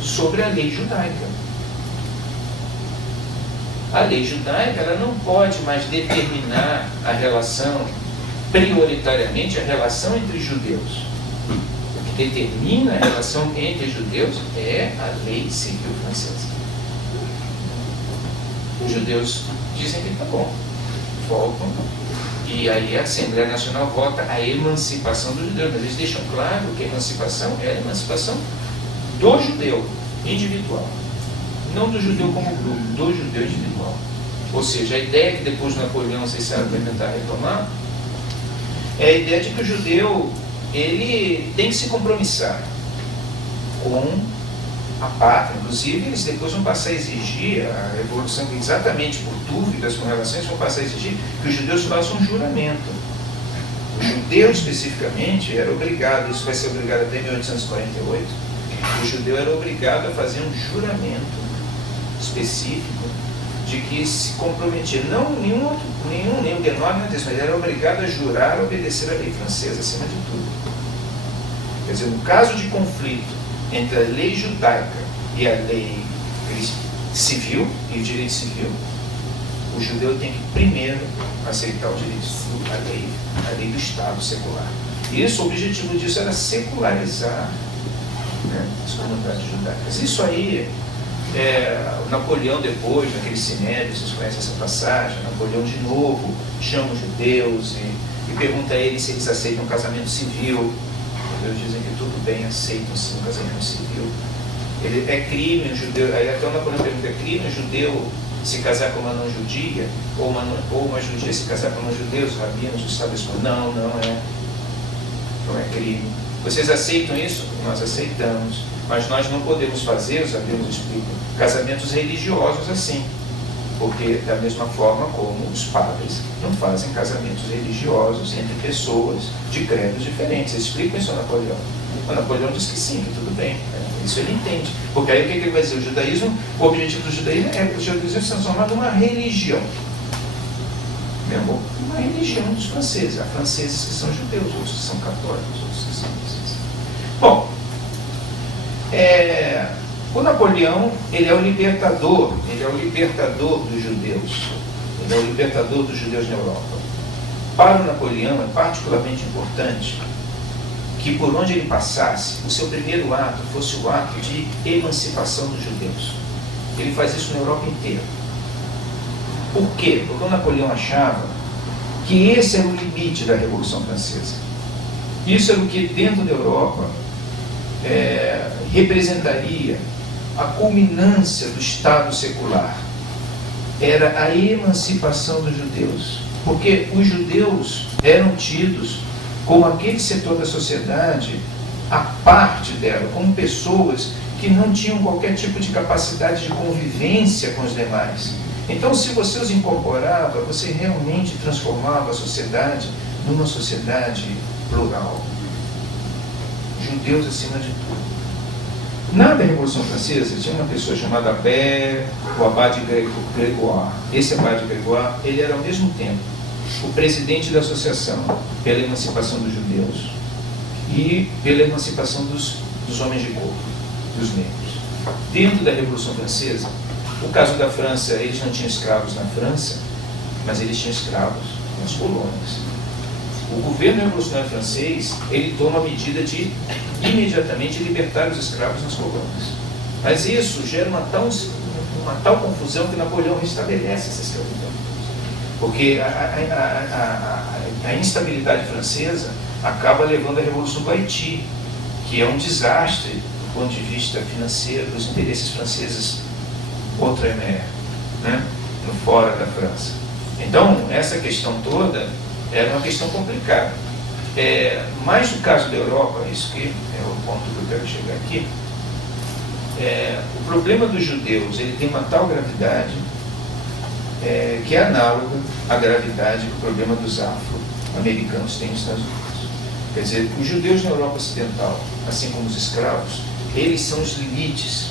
sobre a lei judaica. A lei judaica ela não pode mais determinar a relação, prioritariamente a relação entre judeus. O que determina a relação entre judeus é a lei civil francesa. Os judeus dizem que tá bom, voltam, e aí a Assembleia Nacional vota a emancipação dos judeus. Mas eles deixam claro que a emancipação é a emancipação do judeu individual, não do judeu como grupo, do judeu individual. Ou seja, a ideia que depois de Napoleão, não sei se ela vai tentar retomar, é a ideia de que o judeu ele tem que se compromissar com a pátria. Inclusive, eles depois vão passar a exigir, a Revolução, exatamente por dúvidas com relação a isso, vão passar a exigir que os judeus façam um juramento. O judeu, especificamente, era obrigado, isso vai ser obrigado até 1848, o judeu era obrigado a fazer um juramento específico de que se comprometia, não nenhum denome, mas ele era obrigado a jurar obedecer a lei francesa acima de tudo. Quer dizer, no caso de conflito entre a lei judaica e a lei civil e o direito civil, o judeu tem que primeiro aceitar o direito civil, a lei do Estado secular. E isso, o objetivo disso era secularizar, né, as comunidades judaicas. Isso aí, Napoleão depois, naquele Sinédrio, vocês conhecem essa passagem, Napoleão de novo chama os judeus e pergunta a eles se eles aceitam casamento civil. Os judeus dizem que tudo bem, aceitam sim o casamento civil. É crime o judeu, aí até o Napoleão pergunta, é crime o judeu se casar com uma não judia, ou uma judia se casar com um judeu? Os rabinos do Estado respondem, não é crime. Vocês aceitam isso? Nós aceitamos, mas nós não podemos fazer, os rabinos explicam, casamentos religiosos assim, porque da mesma forma como os padres não fazem casamentos religiosos entre pessoas de credos diferentes. Eles explicam isso ao Napoleão. O Napoleão diz que sim, que tudo bem, isso ele entende, porque aí o que ele vai dizer? O judaísmo, o objetivo do judaísmo é o judaísmo se transformar numa religião, uma religião dos franceses. Há franceses que são judeus, outros que são católicos, outros que são franceses. Bom, o Napoleão, ele é o libertador dos judeus, ele é o libertador dos judeus na Europa. Para o Napoleão é particularmente importante que por onde ele passasse, o seu primeiro ato fosse o ato de emancipação dos judeus. Ele faz isso na Europa inteira. Por quê? Porque o Napoleão achava que esse era o limite da Revolução Francesa. Isso era o que dentro da Europa representaria a culminância do Estado secular. Era a emancipação dos judeus. Porque os judeus eram tidos como aquele setor da sociedade, a parte dela, como pessoas que não tinham qualquer tipo de capacidade de convivência com os demais. Então, se você os incorporava, você realmente transformava a sociedade numa sociedade plural. Judeus acima de tudo. Na Revolução Francesa, tinha uma pessoa chamada o Abade Grégoire. Esse Abade Grégoire, ele era ao mesmo tempo o presidente da Associação pela Emancipação dos Judeus e pela emancipação dos homens de cor, dos negros. Dentro da Revolução Francesa, o caso da França, eles não tinham escravos na França, mas eles tinham escravos nas colônias. O governo revolucionário francês, ele toma a medida de imediatamente libertar os escravos nas colônias. Mas isso gera uma tal confusão que Napoleão restabelece essa escravidão. Porque a instabilidade francesa acaba levando à Revolução do Haiti, que é um desastre do ponto de vista financeiro dos interesses franceses outre-mer, né, no fora da França. Então, essa questão toda era uma questão complicada. Mas no caso da Europa, isso que é o ponto que eu quero chegar aqui, o problema dos judeus ele tem uma tal gravidade que é análoga à gravidade que o problema dos afro-americanos tem nos Estados Unidos. Quer dizer, os judeus na Europa Ocidental, assim como os escravos, eles são os limites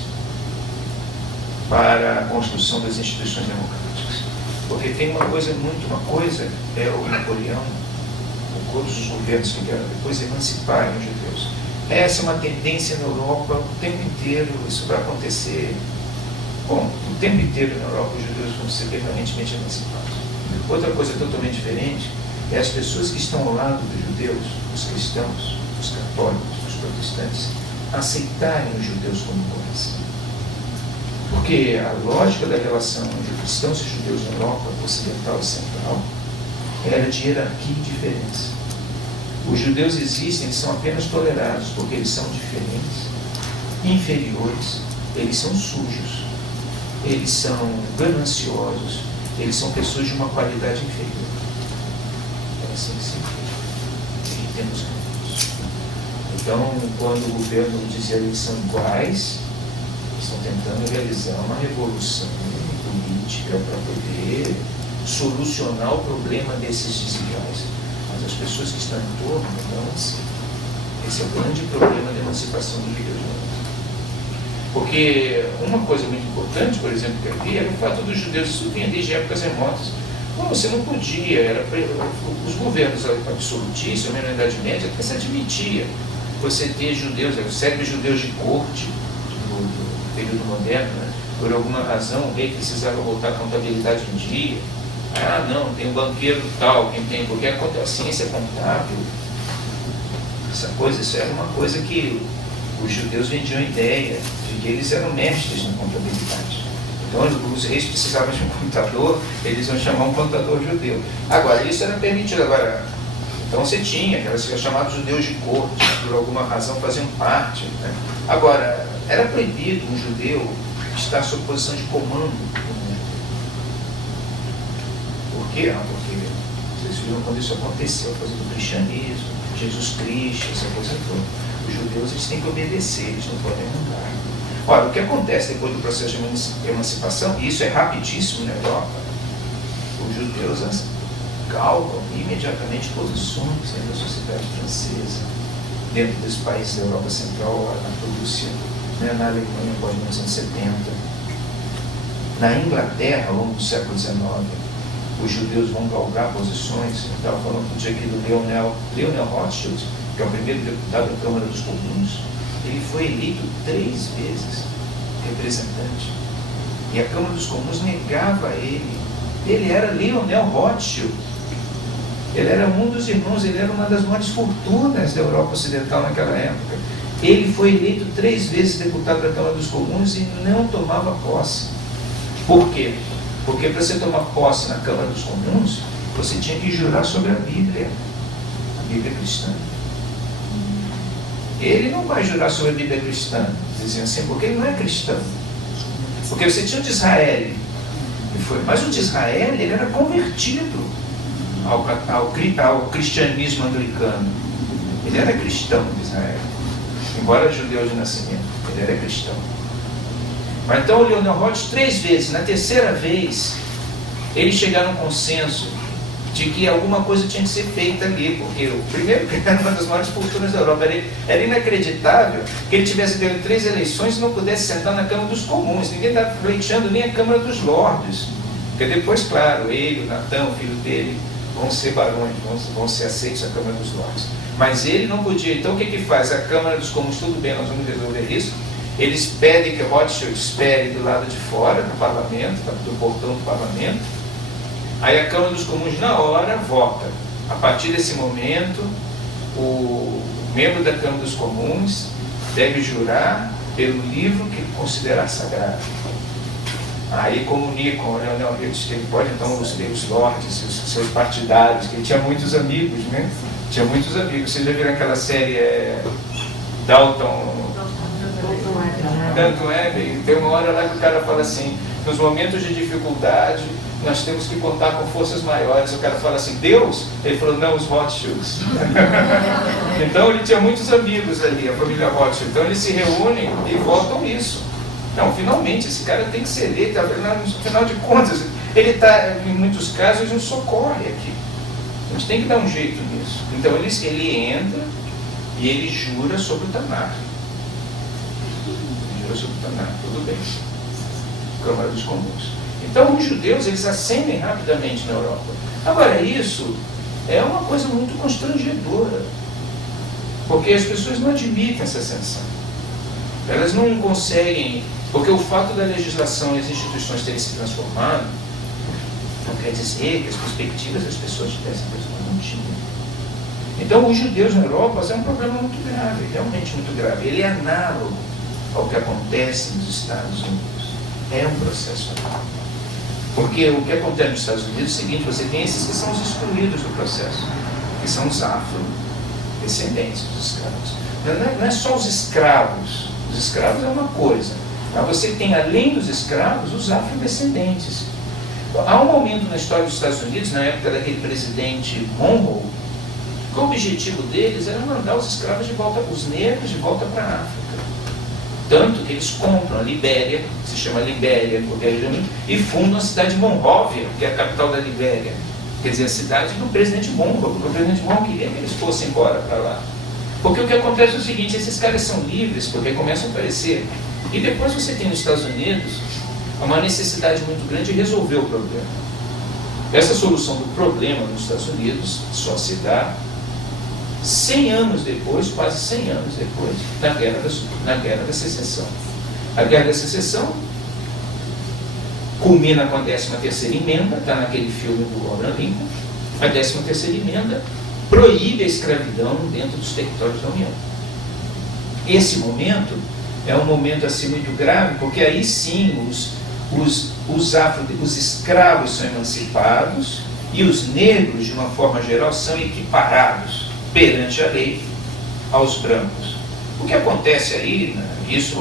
para a construção das instituições democráticas. Porque tem uma coisa é o Napoleão, todos os governos que vieram depois emanciparem os judeus. Essa é uma tendência na Europa o tempo inteiro, isso vai acontecer. Bom, o tempo inteiro na Europa os judeus vão ser permanentemente emancipados. Outra coisa totalmente diferente é as pessoas que estão ao lado dos judeus, os cristãos, os católicos, os protestantes, aceitarem os judeus como coração. Porque a lógica da relação entre cristãos e judeus na Europa ocidental e central era de hierarquia e diferença. Os judeus existem, eles são apenas tolerados porque eles são diferentes, inferiores, eles são sujos, eles são gananciosos, eles são pessoas de uma qualidade inferior. É assim que se vê. E temos caminhos. Então, quando o governo dizia que eles são iguais, estão tentando realizar uma revolução política para poder solucionar o problema desses desiguais. Mas as pessoas que estão em torno não assim. Esse é o grande problema da emancipação dos judeus. Porque uma coisa muito importante, por exemplo, que havia, era o fato dos judeus, isso vinha desde épocas remotas. Bom, você não podia, os governos absolutistas, mesmo na Idade Média, até se admitia você ter judeus, os célebres judeus de corte, do período moderno, né? Por alguma razão o rei precisava botar a contabilidade em dia. Ah, não, tem um banqueiro tal, quem tem, porque a ciência contábil, isso era uma coisa que os judeus vendiam a ideia de que eles eram mestres na contabilidade. Então, os reis precisavam de um contador, eles iam chamar um contador judeu. Agora, isso era permitido. Agora, então você tinha, aquelas chamados judeus de corte, por alguma razão faziam parte. Né? Agora, era proibido um judeu estar sob posição de comando. Por quê? Porque vocês viram quando isso aconteceu, a coisa do cristianismo, Jesus Cristo, essa coisa toda. Os judeus eles têm que obedecer, eles não podem mandar. Olha, o que acontece depois do processo de emancipação, e isso é rapidíssimo na Europa, os judeus galgam imediatamente posições dentro da sociedade francesa, dentro dos países da Europa Central, na Rússia, né, na Alemanha após 1970, na Inglaterra ao longo do século XIX, os judeus vão galgar posições. Eu estava falando outro dia aqui do Leonel Rothschild, que é o primeiro deputado da Câmara dos Comuns. Ele foi eleito 3 vezes representante. E a Câmara dos Comuns negava a ele. Ele era Leonel Rothschild. Ele era um dos irmãos, ele era uma das maiores fortunas da Europa Ocidental naquela época. Ele foi eleito 3 vezes deputado da Câmara dos Comuns e não tomava posse. Por quê? Porque para você tomar posse na Câmara dos Comuns, você tinha que jurar sobre a Bíblia cristã. Ele não vai jurar sobre a Bíblia cristã, dizendo assim, porque ele não é cristão. Porque você tinha o de Israel, mas o de Israel ele era convertido ao cristianismo anglicano. Ele era cristão de Israel, embora judeu de nascimento, ele era cristão. Mas então o Leonel Rothschild 3 vezes, na terceira vez, eles chegaram a um consenso de que alguma coisa tinha que ser feita ali, porque o primeiro, que era uma das maiores fortunas da Europa, era inacreditável que ele tivesse ganho 3 eleições e não pudesse sentar na Câmara dos Comuns. Ninguém estava pleiteando nem a Câmara dos Lordes, porque depois, claro, ele, o Natan, o filho dele, vão ser barões, vão ser aceitos na Câmara dos Lordes. Mas ele não podia. Então o que faz? A Câmara dos Comuns, tudo bem, nós vamos resolver isso. Eles pedem que Rothschild espere do lado de fora do parlamento, do portão do parlamento. Aí a Câmara dos Comuns, na hora, vota. A partir desse momento, o membro da Câmara dos Comuns deve jurar pelo livro que ele considerar sagrado. Aí comunicam ao Leonel Rothschild que ele pode, então, os lordes, os seus partidários, que ele tinha muitos amigos, né? Tinha muitos amigos. Vocês já viram aquela série Dalton Web? Tem uma hora lá que o cara fala assim, nos momentos de dificuldade, nós temos que contar com forças maiores. O cara fala assim, Deus? Ele falou, não, os Rothschilds. Então ele tinha muitos amigos ali, a família Rothschild. Então eles se reúnem e votam isso. Não, finalmente esse cara tem que ser eleito. Afinal de contas, ele está, em muitos casos, nos socorre aqui. A gente tem que dar um jeito nisso. Então ele entra e ele jura sobre o Tanar. Jura sobre o Tanar, tudo bem. Câmara dos Comuns. Então, os judeus, eles ascendem rapidamente na Europa. Agora, isso é uma coisa muito constrangedora, porque as pessoas não admitem essa ascensão. Elas não conseguem, porque o fato da legislação e as instituições terem se transformado não quer dizer que as perspectivas das pessoas tivessem não tinham. Então, os judeus na Europa é um problema muito grave, realmente muito grave. Ele é análogo ao que acontece nos Estados Unidos. É um processo análogo. Porque o que acontece nos Estados Unidos é o seguinte: você tem esses que são os excluídos do processo, que são os afrodescendentes dos escravos. Não é só os escravos. Os escravos é uma coisa. Mas você tem, além dos escravos, os afrodescendentes. Há um momento na história dos Estados Unidos, na época daquele presidente Monroe, que o objetivo deles era mandar os escravos de volta, os negros de volta para a África. Tanto que eles compram a Libéria, que se chama Libéria, e fundam a cidade de Monróvia, que é a capital da Libéria. Quer dizer, a cidade do presidente Monroe, porque o presidente Monroe queria que eles fossem embora para lá. Porque o que acontece é o seguinte: esses caras são livres, porque começam a aparecer. E depois você tem nos Estados Unidos uma necessidade muito grande de resolver o problema. Essa solução do problema nos Estados Unidos só se dá 100 anos depois, quase 100 anos depois, na Guerra da Secessão. A Guerra da Secessão culmina com a 13ª emenda, está naquele filme do Abraham Lincoln. A 13ª emenda proíbe a escravidão dentro dos territórios da União. Esse momento é um momento assim muito grave, porque aí sim os escravos são emancipados e os negros, de uma forma geral, são equiparados perante a lei aos brancos. O que acontece aí, né, isso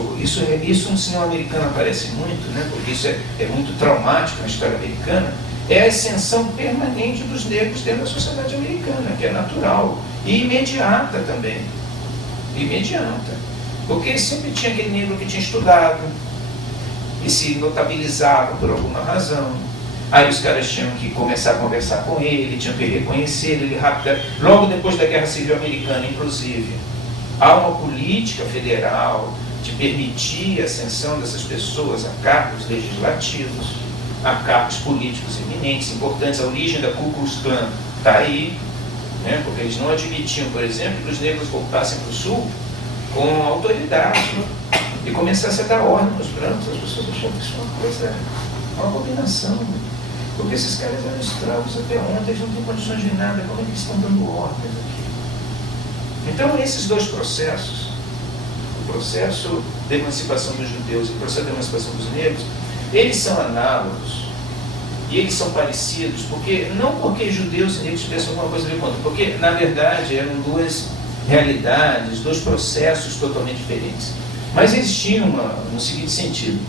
no cinema americano aparece muito, né, porque isso é muito traumático na história americana, é a ascensão permanente dos negros dentro da sociedade americana, que é natural e imediata também. Imediata. Porque sempre tinha aquele negro que tinha estudado e se notabilizava por alguma razão. Aí os caras tinham que começar a conversar com ele, tinham que reconhecer ele rápido. Logo depois da Guerra Civil Americana, inclusive, há uma política federal de permitir a ascensão dessas pessoas a cargos legislativos, a cargos políticos eminentes, importantes. A origem da Ku Klux Klan está aí, né? Porque eles não admitiam, por exemplo, que os negros voltassem para o Sul com autoridade e começassem a dar ordem aos brancos. As pessoas achavam que isso é uma coisa, uma abominação. Porque esses caras eram escravos até ontem, eles não têm condições de nada, como é que eles estão dando ordens aqui? Então, esses dois processos, o processo de emancipação dos judeus e o processo de emancipação dos negros, eles são análogos e eles são parecidos, não porque judeus e negros tivessem alguma coisa a ver com outra, porque, na verdade, eram duas realidades, dois processos totalmente diferentes. Mas eles tinham no seguinte sentido: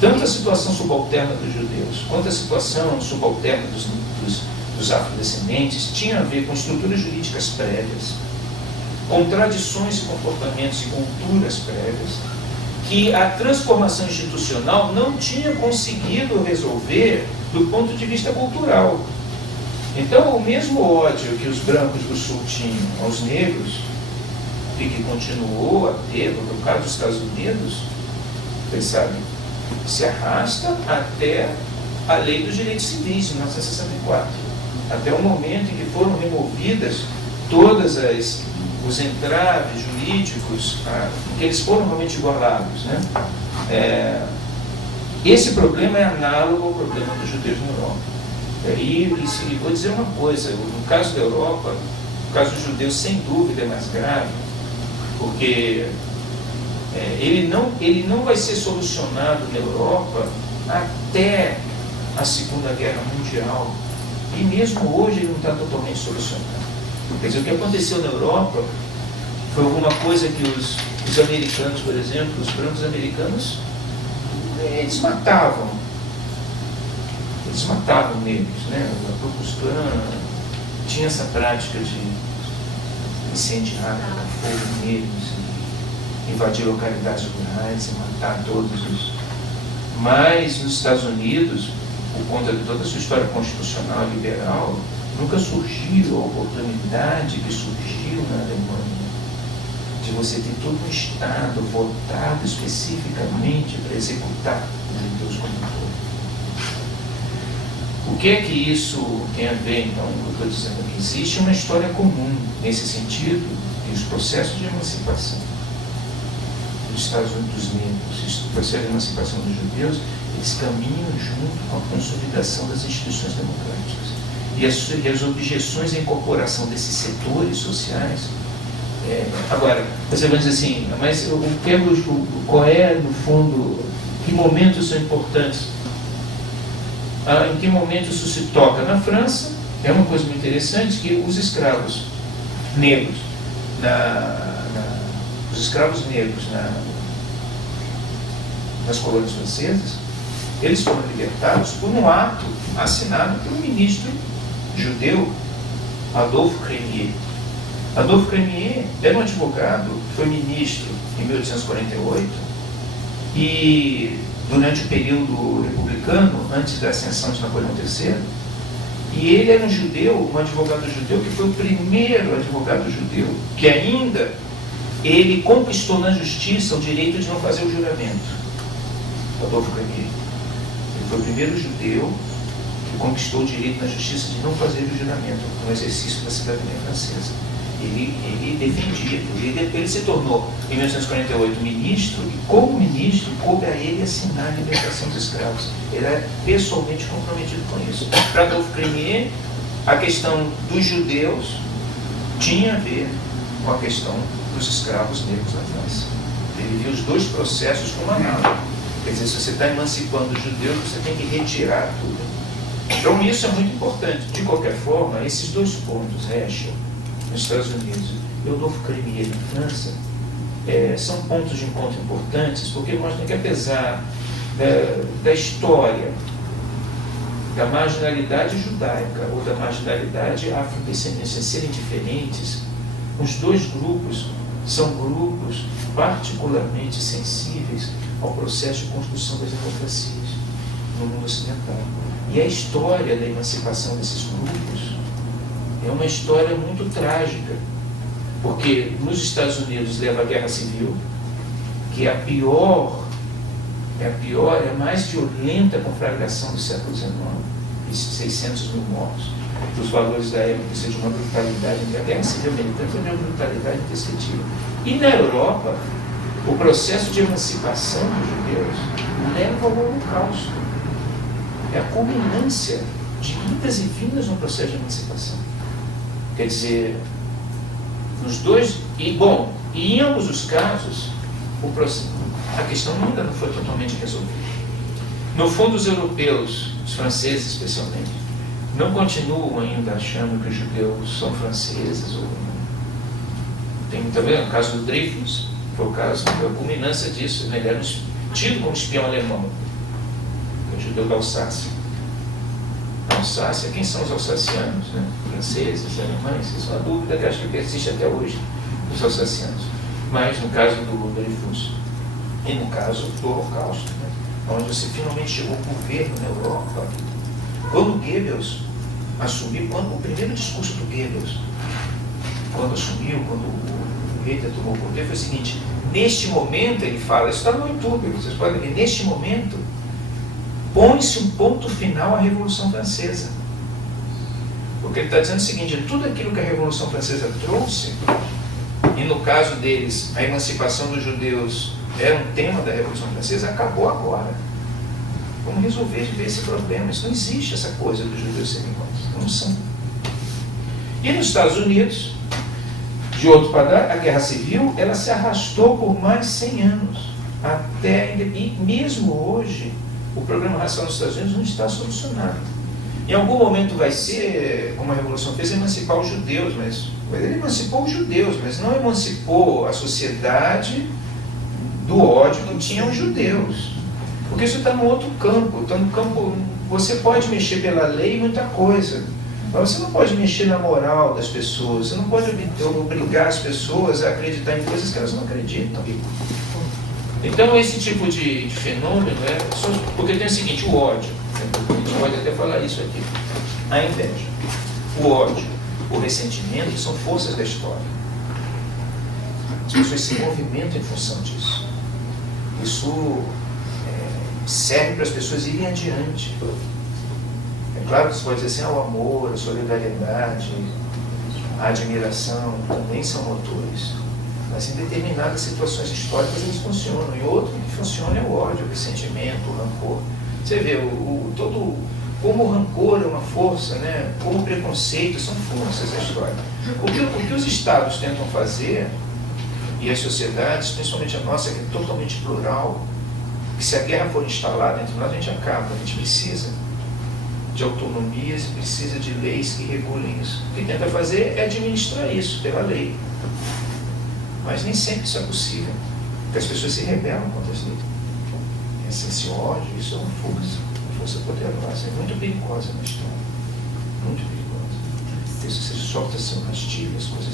tanto a situação subalterna dos judeus quanto a situação subalterna dos afrodescendentes tinha a ver com estruturas jurídicas prévias, com tradições, comportamentos e culturas prévias, que a transformação institucional não tinha conseguido resolver do ponto de vista cultural. Então, o mesmo ódio que os brancos do Sul tinham aos negros, e que continuou a ter, no caso dos Estados Unidos, vocês sabem, se arrasta até a Lei dos Direitos Civis, de 1964, até o momento em que foram removidas todas os entraves jurídicos, em que eles foram realmente igualados, né? Esse problema é análogo ao problema dos judeus na Europa. E vou dizer uma coisa: no caso da Europa, o caso dos judeus, sem dúvida, é mais grave, porque ele não vai ser solucionado na Europa até a Segunda Guerra Mundial. E mesmo hoje ele não está totalmente solucionado. Quer dizer, o que aconteceu na Europa foi alguma coisa que os americanos, por exemplo, os brancos americanos, eles matavam negros, né? A Ku Klux Klan tinha essa prática de incendiar, tacar fogo negros, invadir localidades rurais e matar todos os... Mas nos Estados Unidos, por conta de toda a sua história constitucional e liberal, nunca surgiu a oportunidade que surgiu na Alemanha. de você ter todo um Estado votado especificamente para executar os judeus como um todo. O que é que isso tem a ver, então, com o que eu estou dizendo aqui? Existe uma história comum nesse sentido, e os processos de emancipação dos Estados Unidos negros, o processo de emancipação dos judeus, eles caminham junto com a consolidação das instituições democráticas. E as objeções à incorporação desses setores sociais. Agora, você vai dizer assim, mas qual é, no fundo, que momentos são importantes? Em que momento isso se toca? Na França, é uma coisa muito interessante que os escravos negros, nas colônias francesas, eles foram libertados por um ato assinado pelo ministro judeu Adolphe Crémier. Adolphe Crémier era um advogado, foi ministro em 1848 e durante o período republicano, antes da ascensão de Napoleão III, e ele era um judeu, um advogado judeu, que foi o primeiro advogado judeu que ainda ele conquistou na justiça o direito de não fazer o juramento. Adolphe Crémier. Ele foi o primeiro judeu que conquistou o direito na justiça de não fazer o juramento no exercício da cidadania francesa. Ele defendia, ele se tornou, em 1948, ministro, e como ministro, coube a ele assinar a libertação dos escravos. Ele era pessoalmente comprometido com isso. Para Adolphe Crémier, a questão dos judeus tinha a ver com a questão dos escravos negros na França. Ele viu os dois processos como análogo. Quer dizer, se você está emancipando os judeus, você tem que retirar tudo. Então isso é muito importante. De qualquer forma, esses dois pontos, Heschel nos Estados Unidos e Adolphe Crémier na França, são pontos de encontro importantes, porque mostram que apesar da história da marginalidade judaica ou da marginalidade afrodescendente serem diferentes, os dois grupos são grupos particularmente sensíveis ao processo de construção das democracias no mundo ocidental. E a história da emancipação desses grupos é uma história muito trágica, porque nos Estados Unidos leva a Guerra Civil, que é a mais violenta conflagração do século XIX, e 600 mil mortos. Os valores da época, isso é de uma brutalidade, a Guerra Civil Americana foi de uma brutalidade indescritível. E na Europa, o processo de emancipação dos judeus leva ao Holocausto. É a culminância de idas e vindas no processo de emancipação. Quer dizer, nos dois, e em ambos os casos, a questão ainda não foi totalmente resolvida. No fundo, os europeus, os franceses especialmente, não continuam ainda achando que os judeus são franceses. Tem também o caso do Dreyfus, foi o caso, foi a culminância disso. Ele era tido como espião alemão, o judeu da Alsácia. A Alsácia, quem são os alsacianos? Né? Franceses, alemães? Isso é uma dúvida que acho que persiste até hoje, dos alsacianos. Mas no caso do Dreyfus, e no caso do Holocausto, né? Onde você finalmente chegou ao governo na Europa, quando Goebbels assumiu, o primeiro discurso do Goebbels, quando assumiu, quando o Hitler tomou o poder, foi o seguinte: neste momento, ele fala, isso está no YouTube, vocês podem ver, neste momento, põe-se um ponto final à Revolução Francesa. Porque ele está dizendo o seguinte: tudo aquilo que a Revolução Francesa trouxe, e no caso deles, a emancipação dos judeus era um tema da Revolução Francesa, acabou agora. Vamos resolver esse problema. Isso não existe, essa coisa dos judeus serem iguais. Não são. E nos Estados Unidos, de outro padrão, a Guerra Civil, ela se arrastou por mais 100 anos. E mesmo hoje, o problema racial nos Estados Unidos não está solucionado. Em algum momento vai ser, como a Revolução fez, emancipar os judeus, mas ele emancipou os judeus, mas não emancipou a sociedade do ódio que tinham os judeus. Porque isso está no outro campo. Está no campo, você pode mexer pela lei muita coisa, mas você não pode mexer na moral das pessoas, você não pode obrigar as pessoas a acreditar em coisas que elas não acreditam. Então esse tipo de fenômeno porque tem o seguinte: o ódio, a gente pode até falar isso aqui, a inveja, o ódio, o ressentimento são forças da história. As pessoas se movimentam em função disso. Isso serve para as pessoas irem adiante. É claro que você pode dizer assim, o amor, a solidariedade, a admiração também são motores. Mas em determinadas situações históricas eles funcionam. E outro que funciona é o ódio, o ressentimento, o rancor. Você vê, como o rancor é uma força, né? Como o preconceito são forças da história. O que os Estados tentam fazer, e as sociedades, principalmente a nossa, que é totalmente plural, que se a guerra for instalada entre nós, a gente acaba. A gente precisa de autonomias, precisa de leis que regulem isso. O que tenta fazer é administrar isso pela lei. Mas nem sempre isso é possível, porque as pessoas se rebelam contra as leis. Esse ódio, isso é uma força poderosa, é muito perigosa na história, muito perigosa. Porque se você solta assim um rastilho, as coisas